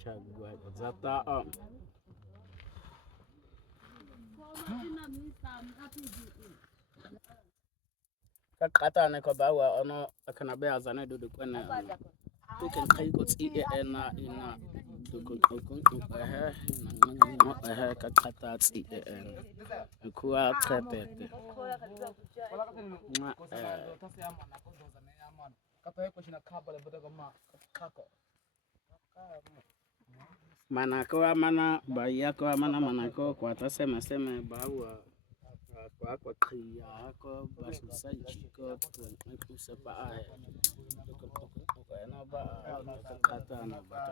chagua zata kata ne ko bawa ono kana be azane do kwena tu kan kai ko tsi na ina do ko na kata tsi kuwa kretete mana ko mana ba ya ko mana ko kwa ta sema bawa kwa kia ko basu sanchi ko tu sepa ai ko na ba kata na ba